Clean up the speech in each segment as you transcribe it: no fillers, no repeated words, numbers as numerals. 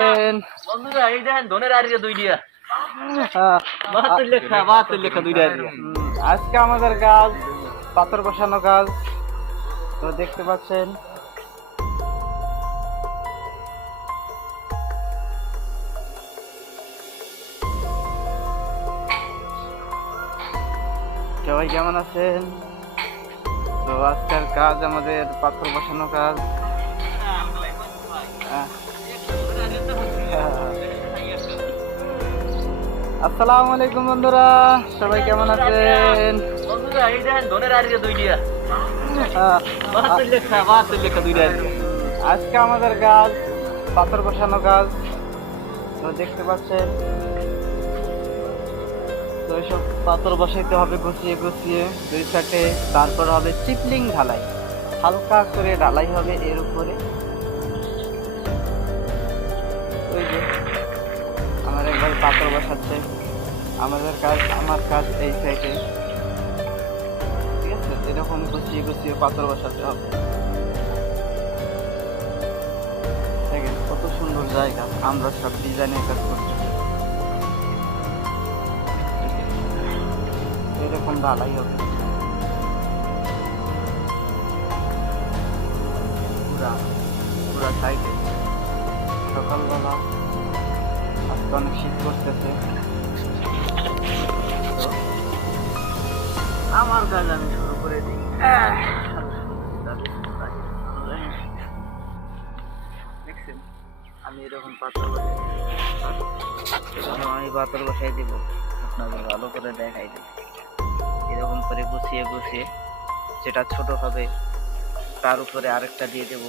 বন্ধুরা এই দেখেন ধনের আরিয়া দুই দিয়া 72 লেখা দুই আরিয়া। আজকে আমাদের কাজ পাথর বসানো কাজ, তো দেখতে পাচ্ছেন সবাই কেমন আছেন। তো আজকের কাজ আমাদের পাথর বসানো কাজ। আসসালামু আলাইকুম বন্ধুরা, সবাই কেমন আছেন। বন্ধুরা এই দেখেন ধনের আরিয়া দুই দিয়া 72 লেখা দুই আরিয়া। আজকে আমাদের কাজ পাথর বসানো কাজ, তো দেখতে পাচ্ছেন। তো এইসব পাথর বসাইতে হবে গুছিয়ে গুছিয়ে দুই সাইডে, তারপর হবে চিপলিং ঢালাই, হালকা করে ঢালাই হবে এর উপরে। ওই যে আমার একবার পাথর বসাচ্ছে, আমার কাজ এই সাইডে, ঠিক আছে। এরকম গুছিয়ে গুছিয়ে পাথর বসাতে হবে। দেখেন কত সুন্দর জায়গা, আমরা সব ডিজাইনের কাজ করছি। এরকম ঢালাই হবে পুরা সাইডে। সকালবেলা আজকে অনেক শীত করতেছে, আমার কাজ আমি শুরু করে দিই। দেখছেন আমি এরকম পাথর বসাই, আমি পাথর বসাই দিব, আপনাদের ভালো করে দেখাই দেব। এরকম করে গুছিয়ে গুছিয়ে যেটা ছোট হবে তার উপরে আরেকটা দিয়ে দেব।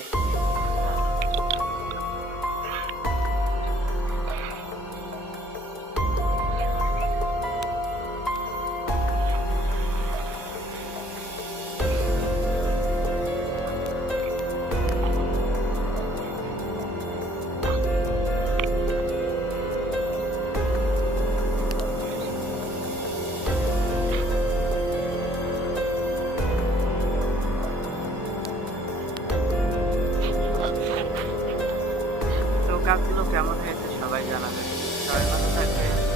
কাজগুলো কেমন হয়েছে সবাই জানাবেন। সবাই ভালো থাকবে।